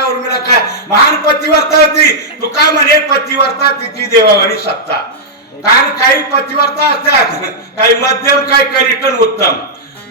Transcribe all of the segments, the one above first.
उर्मिला उर्मिला काय? महान पतिवर्ता होती तुका म्हणे पतिवर्ता तिची देवावरी सत्ता. कारण काही पतिवर्ता असतात. काही मध्यम काही कनिष्ठन उत्तम.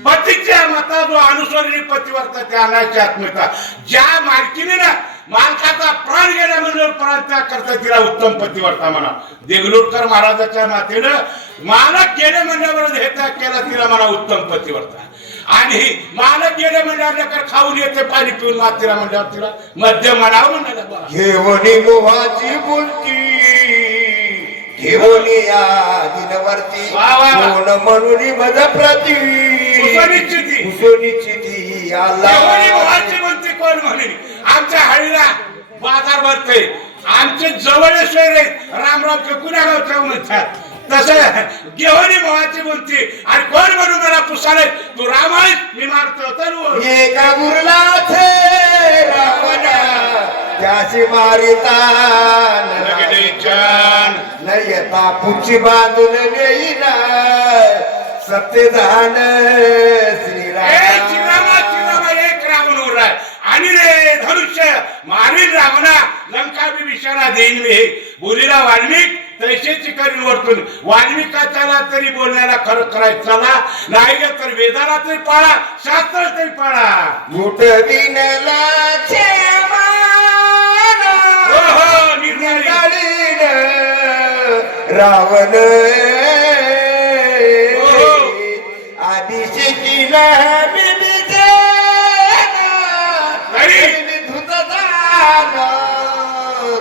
पतीच्या मता जो अनुसरणी पतिवर्ता त्या अनाची आत्मता ज्या मालकीने ना मालकाचा प्राण गेला म्हणून प्राण त्याग करता तिला उत्तम पतिवर्ता म्हणा. देगलूरकर महाराजाच्या मातेनं मालक गेले म्हणल्यावर हे त्याग केला तिला म्हणा उत्तम पतिवर्ता आणि मालक गेले म्हणल्यावर खाऊन येते पाणी पिऊन मातीला म्हणल्यावर तिला मध्यम म्हणावं म्हणलं घेवणी मोहाची बोलती घेवणी या दिनवरती. कोण म्हणून मज प्रती? कुसोनीची कुसोनीची ती एवढी आला मोहाची म्हणते कोण म्हणे आमच्या हळीला बाजार भरते. आमचे जवळेश्वर आहेत. रामराव कुण्या गावच्या म्हणतात? तसं गेवणी मोहाची म्हणते आणि कोण म्हणून मला पुसाले? तू रामायण मी मारतो तर एका गुरलाथे रावणा त्याची मारिता छान न येता पुची बांधून नेईना. सत्य झाण ए श्रीराम चिरामा चिरामा एक रावण उरलाय आणि रे धनुष्य मारील रावणा लंका बी विषारा देईन मी बोलीला वाल्मिक तैसेची वर्तून वाल्मिकाच्याला तरी बोलण्याला खरं करायचं चला. नाही ग तर वेदाला तरी पाळा शास्त्र तरी पाळा. मुठ दिनला रावण. हो. आधी शिकिला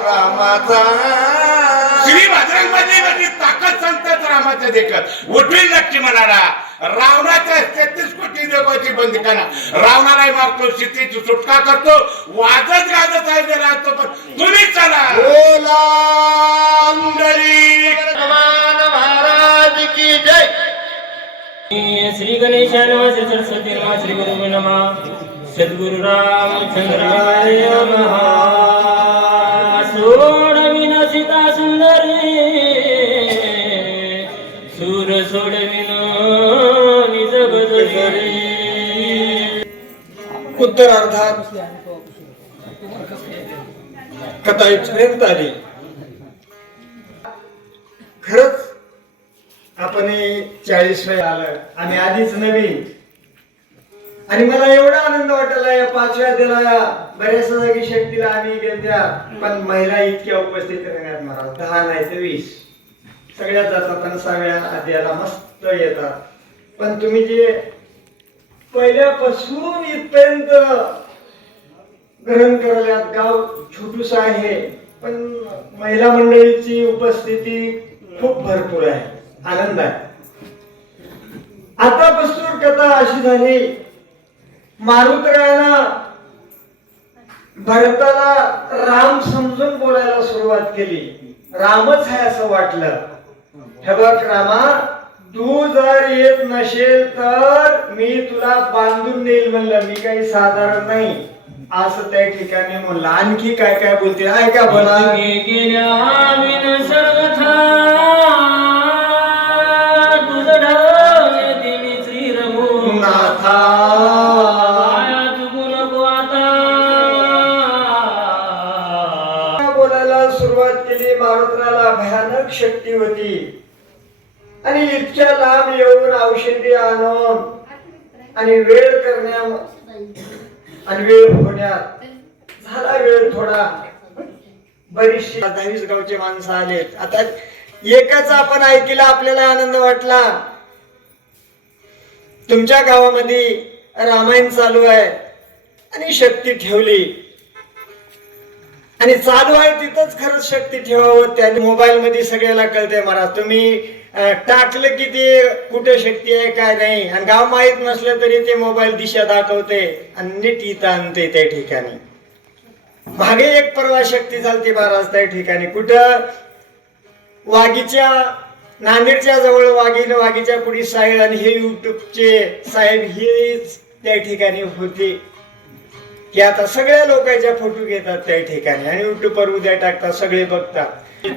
रामाचा श्री भद्रंगाजी ताकद सांगतात रामाच्या देखत? उठील नक्की म्हणाला रावणाच्या तेहतीस कोटी देवाची बंदी करा रावणाला मारतो सीतेची सुटका करतो वाजत गाजत आहे जे राहतो पण तुम्ही चला. भगवान महाराज की जय. श्री गणेशाय नमः श्री सरस्वती नमः श्री गुरु नमः सद्गुरु रामचंद्राय नमः. उत्तर अर्धात कथा इथपर्यंत आली. खरंच आपण चाळीस वेळ आलं. आणि आधीच नवीन. आणि मला एवढा आनंद वाटला या पाचव्या दिला बऱ्याच जागी शक्तीला आम्ही गेल्या पण महिला इतक्या उपस्थित राहण्यात महाराज दहा नाही तर वीस. सगळ्या जातात आणि सगळ्या आद्याला मस्त येतात. पण तुम्ही जे पहिल्यापासून इथपर्यंत ग्रहण करायला गाव छोटूस आहे. पण महिला मंडळीची उपस्थिती खूप भरपूर आहे. आनंद आहे. आता पस्तूर कथा अशी झाली मारुतरायानं भरताला राम समजून बोलायला सुरुवात केली. रामच आहे असं वाटलं. हे बघ रामा तू जर येत नसेल तर मी तुला बांधून देईल म्हणलं. मी काही साधारण नाही. असं त्या ठिकाणी म्हणलं. आणखी काय काय बोलते? ऐका बोला. बोलायला सुरुवात केली. मारुत्राला भयानक शक्ती होती. आणि इतक्या लांब येऊन औषधी आणून आणि वेळ करण्या आणि वेळ होण्यात झाला वेळ थोडा. बरीचशी दहावीस गावचे माणसं आलेत. आता एकच आपण ऐकलं आपल्याला आनंद वाटला. तुमच्या गावामध्ये रामायण चालू आहे. आणि शक्ती ठेवली. आणि चालू आहे तिथंच खरंच शक्ती ठेवावं. त्याने मोबाईल मध्ये सगळ्याला कळतंय महाराज तुम्ही टाकलं की ते कुठे शक्ती आहे काय नाही. आणि गाव माहीत नसलं तरी ते मोबाईल दिशा दाखवते आणि नीट इथं आणते त्या ठिकाणी. मागे एक परवा शक्ती चालते महाराज त्या ठिकाणी. कुठं? वाघीच्या नांदेडच्या जवळ वाघीन वाघीच्या पुढे साहेब आणि हे युट्यूबचे साहेब हेच त्या ठिकाणी होते. की आता सगळ्या लोकांच्या फोटो घेतात त्या ठिकाणी आणि युट्यूबवर उद्या टाकतात सगळे बघतात.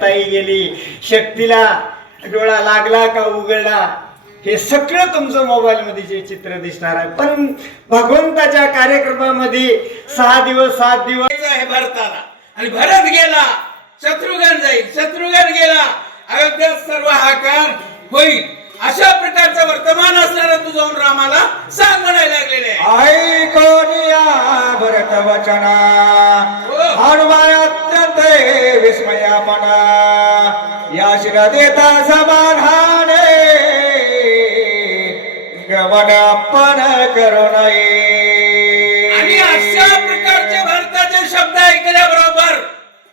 ताई गेली शक्तीला डोळा लागला का उघडला? हे सगळं तुमचं मोबाईलमध्ये जे चित्र दिसणार आहे. पण भगवंताच्या कार्यक्रमामध्ये सहा दिवस सात दिवस आहे भरताला. आणि भरत गेला. शत्रुघ्न जाईल. शत्रुघ्न गेला. अयोध्यात सर्व हाकार होईल. अशा प्रकारचं वर्तमान असणारा तू जाऊन रामाला सांग म्हणायला लागलेले वचना। हनुमान अत्यंत विस्मयापना। या शिर देता समाधाने। गमनापण करू आणि अशा नये प्रकारचे भारताचे शब्द ऐकल्याबरोबर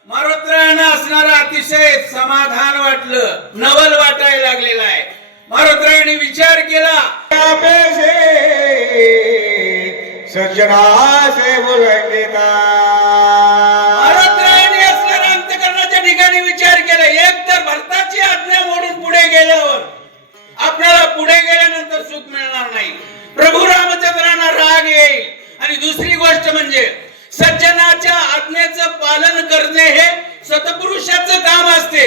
मारोत्रायांना असणारं अतिशय समाधान वाटलं नवल वाटायला लागलेलं आहे. मारोत्रायांनी विचार केला. सज्जना सुख मिळणार नाही. प्रभू रामचंद्रांना राग येईल. आणि दुसरी गोष्ट म्हणजे सज्जनाच्या आज्ञेचं पालन करणे हे सतपुरुषाचं काम असते.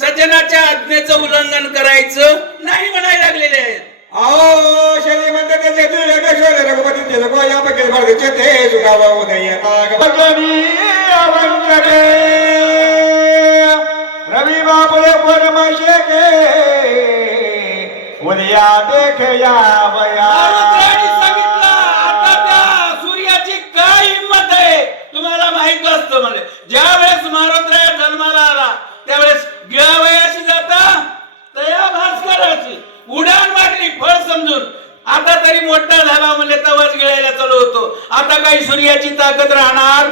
सज्जनाच्या आज्ञेचं उल्लंघन करायचं नाही म्हणायला लागलेले आहेत. आओ श्रीमंत त्याचे तुझ्या रघुपती ते लोक या पके वर्गचे ते सुखावा उदयता बाबुले परमशे के. उद्या देख या वया. सांगितलं आता त्या सूर्याची काय हिंमत आहे? तुम्हाला माहीत असतं म्हणजे ज्या वेळेस मारुद्राय जन्माला आला त्यावेळेस गिळावयाशी जाता तया भास्कराची. उडान मारली फळ समजून. आता तरी मोठा झाला म्हणजे तवाच गिळायला चालू होतो. आता काही सूर्याची ताकद राहणार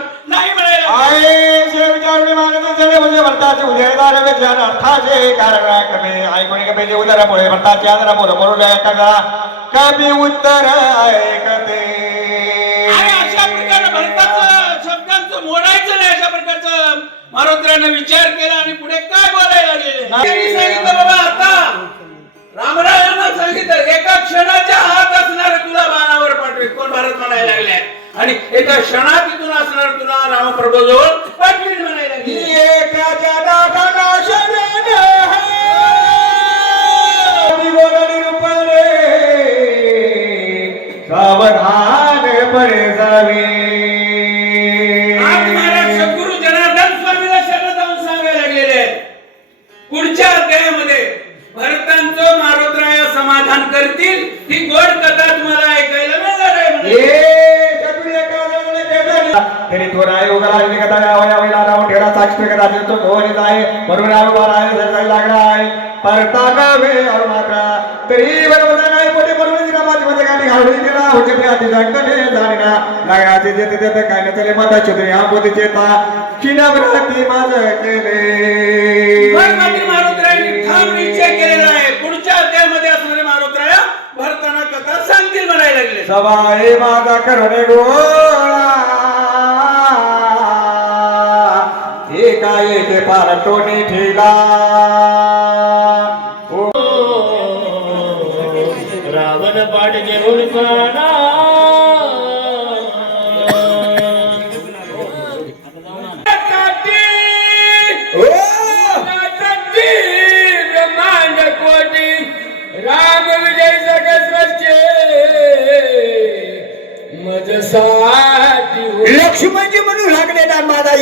म्हणजे भरताचे उदयदार विचार अर्थाचे कारण कमी ऐकून कमी जे भरताचे बोल बोलू कमी उत्तर ऐकते. आणि विचार केला आणि पुढे काय बोलायला गेले सांगितलं बाबा आता रामराजांना सांगितलं एका क्षणाच्या हात असणार तुला बाणावर पाठवे कोण भारत म्हणायला लागले आणि एका क्षणात इथून असणार तुला रामप्रभू जवळ पाठवेल म्हणायला एका जनार्दना शरण सावधान परे जावी. योगा राव साक्षी तो जाय म्हणून लागला आहे परता गावे मात्रा तरी बरोबर नाही पोटे बरोबर दिना माझी मध्ये गाडी घालून गेला होते ते आधी जाणीना लागाचे काय चले माता पोते चेता किना भ्राती केले ठाम निश्चय केलेला आहे पुढच्या अध्यायामध्ये असणारे मारुत्राया भरताना कथा सांगतील म्हणायला लागले. सवाई माझा करणे गोळा. ते पार टोनी ठेला रावण पाठ घेऊन काना राम विजय सगळे मजसाठी लक्ष्मणजी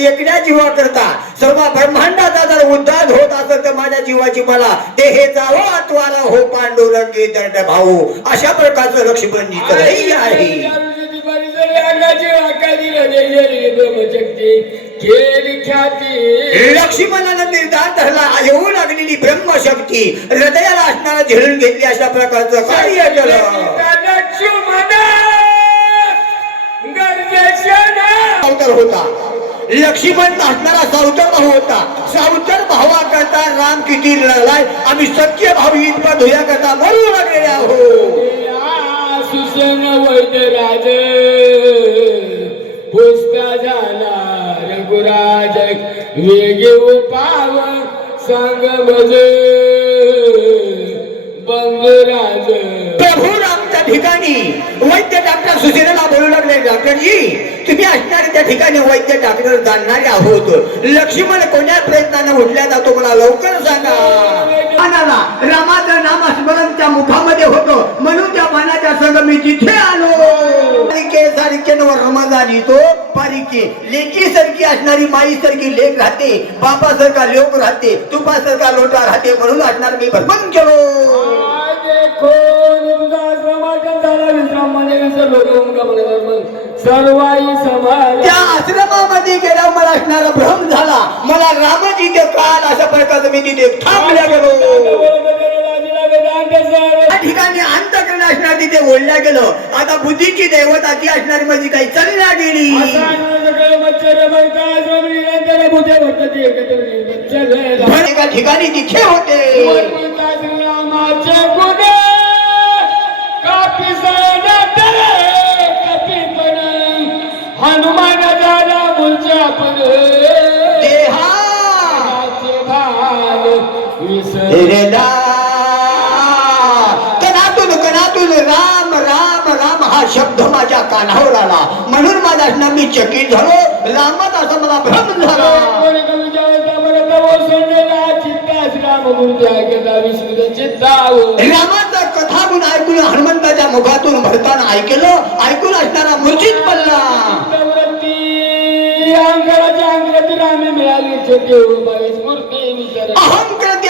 म्हणू लागलेला माझा एकड्या जीवा करता सर्व ब्रह्मांडाचा जर उद्धार होत असेल तर माझ्या जीवाची मला ते हे जावं आत्वाला हो पांडुरंगी दंड भाऊ अशा प्रकारचं लक्ष्मणजी तर हे आहे. लक्ष्मणानं निर्धार धरला येऊ लागलेली ब्रह्मशक्ती. हृदयाला असणारा झेलून घेतली अशा प्रकारचं कार्य केलं. होता. लक्ष्मण असणारा सावतर भाऊ होता. सावतर भावा करता राम किती लढलाय आम्ही सत्य इतपत होया करता म्हणू लागलेले आहोत सुसन वैद्यराज पुष्पा झाला रघुराज वेगे पाव सांग मज बंगराज. प्रभू ठिकाणी वैद्य डॉक्टर सुशीलाला बोलू लागले डॉक्टरजी तुम्ही असणारे त्या ठिकाणी वैद्य डॉक्टर जाणणारे आहोत. लक्ष्मण कोण्या प्रयत्नाने उठल्या जातो मला लवकर सांगा. रामाचं नाम स्मरण त्या मुखामध्ये मी तिथे आलो. पारिके सारखे रमजानी तो पारिके. लेकी सारखी असणारी माई सारखी लेख राहते. बापासारखा लोक राहते. तुपासारखा लोटा राहते. म्हणून असणार मी भरपण केलो सर्वाई समाज. त्या आश्रमामध्ये गेला मला असणारा भ्रम झाला. मला रामाची ते काल अशा प्रकारचं मी तिथे थांबल्या गेलो. ठिकाणी अंतकरण असणार तिथे ओढल्या गेलो. आता बुद्धीची देवताची असणारी माझी काही चालल्या गेली. एका ठिकाणी तिथे होते. कणातून कणातून राम राम राम हा शब्द माझ्या कानावर आला. म्हणून माझा असणार मी चकित झालो. रामात असा मला भ्रम झाला. रामाचा कथा गुण ऐकून हनुमंताच्या मुखातून भरताना ऐकलं. ऐकून असणारा मूर्छित पडला.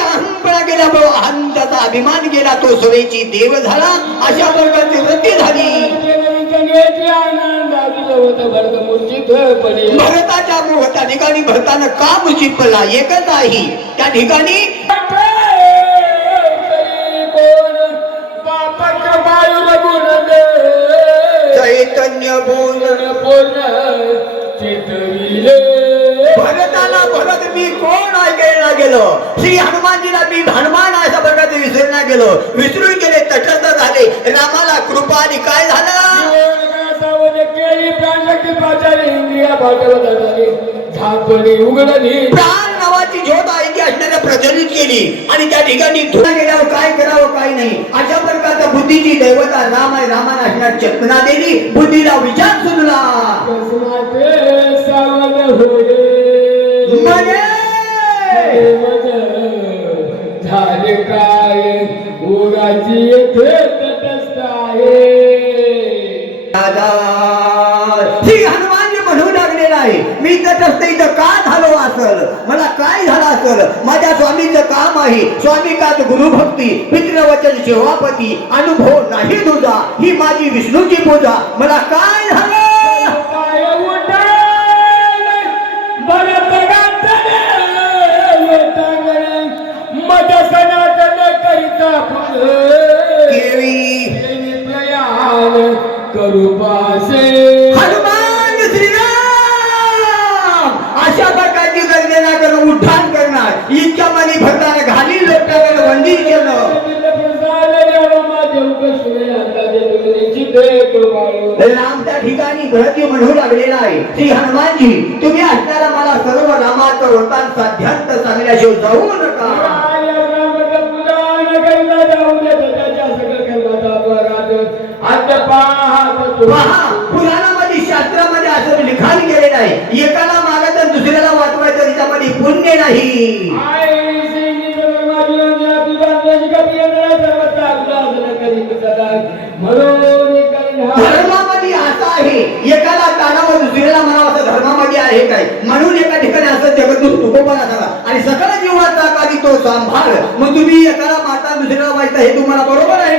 अहंपणा गेल्यामुळे अहंताचा अभिमान गेला तो सवेची देव झाला अशा प्रकारची वृत्ती झाली. भरताच्या मुख त्या ठिकाणी भरताना का पडला एकच आहे. त्या ठिकाणी भरताला भरत मी कोण ऐकायला गेलो श्री हनुमानजीला मी हनुमान अशा प्रकारचे विसरला गेलो. विसरून गेले तटस्थ झाले. रामाला कृपा आणि काय झालं? प्राण नावाची ज्योत असणाऱ्या प्रज्वलित केली. आणि त्या ठिकाणी धुळा गेल्यावर काय करावं काय नाही. अशा प्रकारच्या बुद्धीची दैवता राम आहे. रामाला असणार चेतना दिली बुद्धीला विचार सुचला झाले काय? उगाची येथे म्हणू लागलेला आहे. मी तटस्थ इथं का झालो असल? मला काय झालं असल? माझ्या स्वामीचं काम आहे. स्वामी कात गुरुभक्ती पितृवचन सेवापती अनुभव नाही तुझा. ही माझी विष्णूची पूजा. मला काय झालं? करू हनुमान श्रीराम! अशा प्रकारची गर्जना करून उड्डाण करणार. इतक्या मनी घाली वंदित केलं. राम त्या ठिकाणी म्हणू लागलेला आहे. श्री हनुमानजी तुम्ही असणारा मला सर्व रामाचं होता साध्यांत सांगण्याशिवाय जाऊ नका. पहा पुराणामध्ये शास्त्रामध्ये असं लिखाण केलेलं आहे. एकाला मागा तर दुसऱ्याला वाचवायचं त्याच्यामध्ये पुण्य नाही. धर्मामध्ये असं आहे. एकाला कानावर दुसऱ्याला म्हणावं असं धर्मामध्ये आहे काय? म्हणून एका ठिकाणी असं जगदूत तुकोपणा झाला. आणि सकल जीवाचा आधी तो सांभाळ. मग तुम्ही एकाला माता दुसऱ्याला व्हायचा हे तुम्हाला बरोबर आहे.